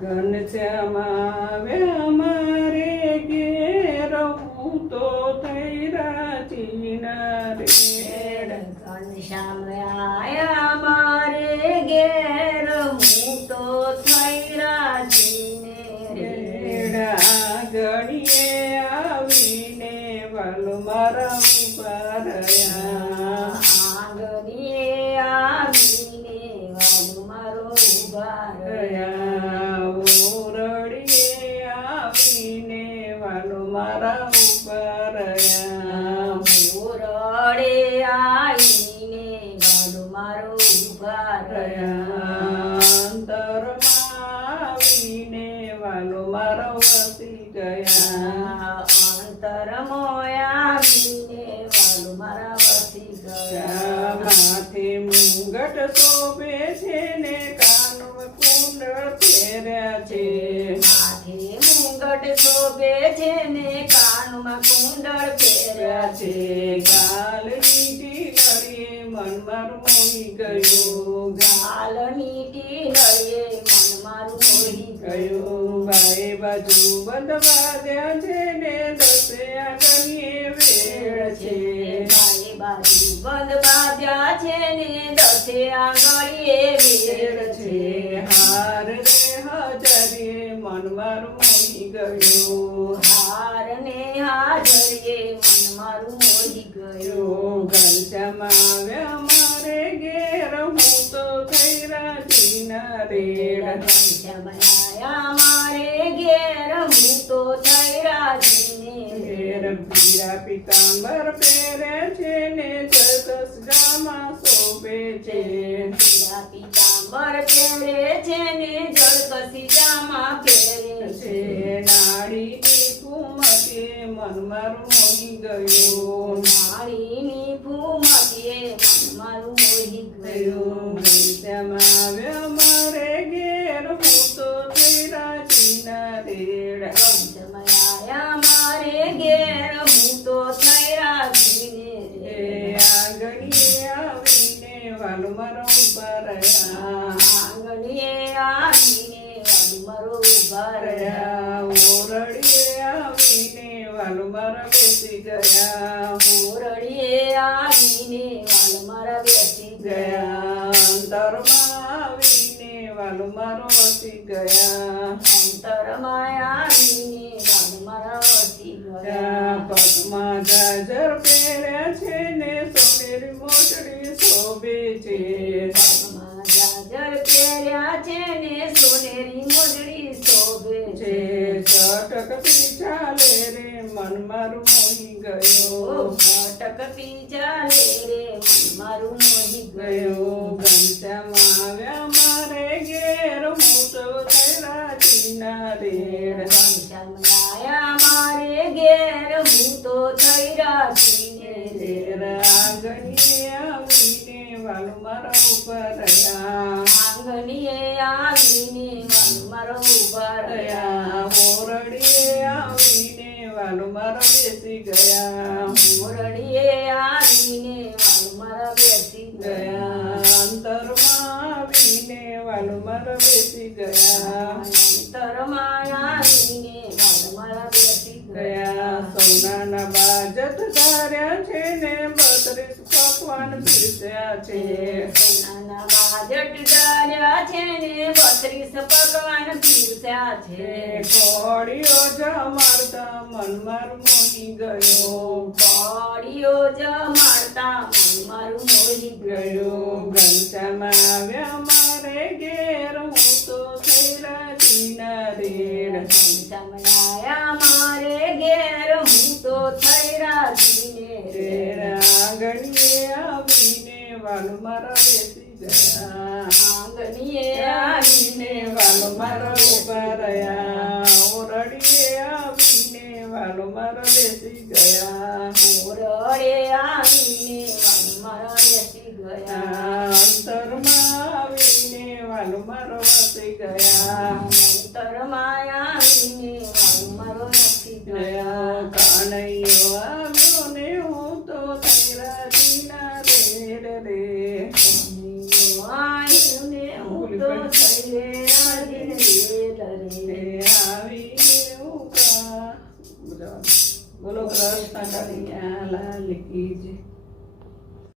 ઘનશ્યામ આવ્યા મારે ઘેર હું તો થઈ રાજી રે ઘનશ્યામ આયા મારે ઘેર હું તો થઈ રાજી રે ઘડીએ આવીને વાલો મારા ઉભા રહ્યા આંગણીએ આવીને વાલો મારો ઉભા રહ્યા ઓરડીએ આવીને વાલો મારા ઉભા રહ્યા ઓરડે આવીને વાલો મારો ઉભા રહ્યા અંતરમાં આવીને વાલો મારો વસી ગયા અંતરમાં આવીને વાલો મારા વસી ગયા માથે મુંગટ શોભે છે ને કાનમાં કુંડળ પહેર્યા છે માથે મુંગટ શોભે છે ને કાનમાં કુંડળ પહેર્યા છે ગાલની ટીલડીએ મન મારું મોહી ગયું ગાલની ટીલડીએ મન મારું મોહી ગયું બાએ બાજુ બંધ બાંધ્યા છે ને દસે આંગણીએ વેળ છે બાએ બાજુ બંધ બાંધ્યા છે ને દસે આંગળીએ વેળ છે હાર રે હજારીએ મન મારું મોહી ગયું હાર ને હાજરીએ મન મારું મોહી ગયું ઘનશ્યામ આવ્યા મારે ઘેર હું તો થઈ રાજી રેડ ઘનશ્યામ આયા મારે ઘેર હું તો થઈ રાજી ઘેર પીળા પીતાંબર પહેરે છે ને ચરકસ ગામાં શોભે છે પીળા પીતાંબર પહેરે છે ને જળકસી જામા પહેરે છે નાળીની કુમતીએ મન મારું મોહી ગયું નાળીની ભૂમતીએ મન મારું મોહી ગયું ઘનશ્યામ આવ્યા મારે ઘેર હું તો થઈ રાજી રેડ ઘનશ્યામ આયા મારે ઘેર હું તો થઈ રાજી રે આંગણીએ આવીને વાલો મારો ઉભા રહ્યા આંગણીએ આવીને વાલો મારો ઉભા રહ્યા ઓરડીએ આવીને વાલો મારા બેસી ગયા ઓરડીએ આવીને વાલો મારા બેસી ગયા અંતરમાં આવીને વાલો મારો વસી ગયા અંતરમાં આવીને વાલો મારા વસી ગયા પગમાં ગાજર પહેર્યા છે ને સોનેરી મોજડી શોભે છે પગમાં ગાજર પહેર્યા છે ને સોનેરી મોજડી શોભે છે ચટકતી ચાલે રે મન મારું મોહી ગયો ભટકતી ચાલે રે મન મારું મોહી ગયો ઘનશ્યામ આવ્યા મારે ઘેર હું તો થઈ રાજી રેડ ઘનશ્યામ આયા મારે ઘેર હું તો થઈ રાજી આંગણીએ આવીને વાલો મારા ઉભા રહ્યા આંગણીએ આવીને વાલો મારો ઉભા રહ્યા ઓરડીએ આવીને વાલો મારા બેસી ગયા મોરડીએ આવીને વાલો મારા બેસી ગયા અંતરમાં આવીને વાલો મારા બેસી ગયા અંતરમાં આવીને વાલો મારા બેસી ગયા સોનાના બાજત ધાર્યા છે ને 32 પકવાન પીરસ્યા છે સોનાના બાજટ ધાર્યા છે ને 32 પકવાન પીરસ્યા છે કોળીઓ જમાડતા મન મારું મોહી ગયો કોળીઓ જમાડતા મન મારું મોહી ગયો ઘનશ્યામ આવ્યા મારે ઘેર હું તો થઈ રાજી રેડ ઘનશ્યામ આયા મારે ઘેર હું તો થઈ રાજી આંગણીએ આવીને વાલો મારા બેસી ગયા આંગણીએ આવીને વાલો મારા ઉભા રહ્યા ઓરડીએ આવીને વાલો મારા બેસી ગયા ઓરડે આવીને વાલો મારા બેસી ગયા અંતરમાં આવીને વાલો મારો વસી ગયા અંતરમાં આવીને વાલો મારો બેસી ગયા કાનૈયો આવ્યો ને હું તો થઈ રાજી રેડ રે આવીને હું તો થઈ રાજી રે બોલો કૃષ્ણ કનૈયા લાલ કી જય.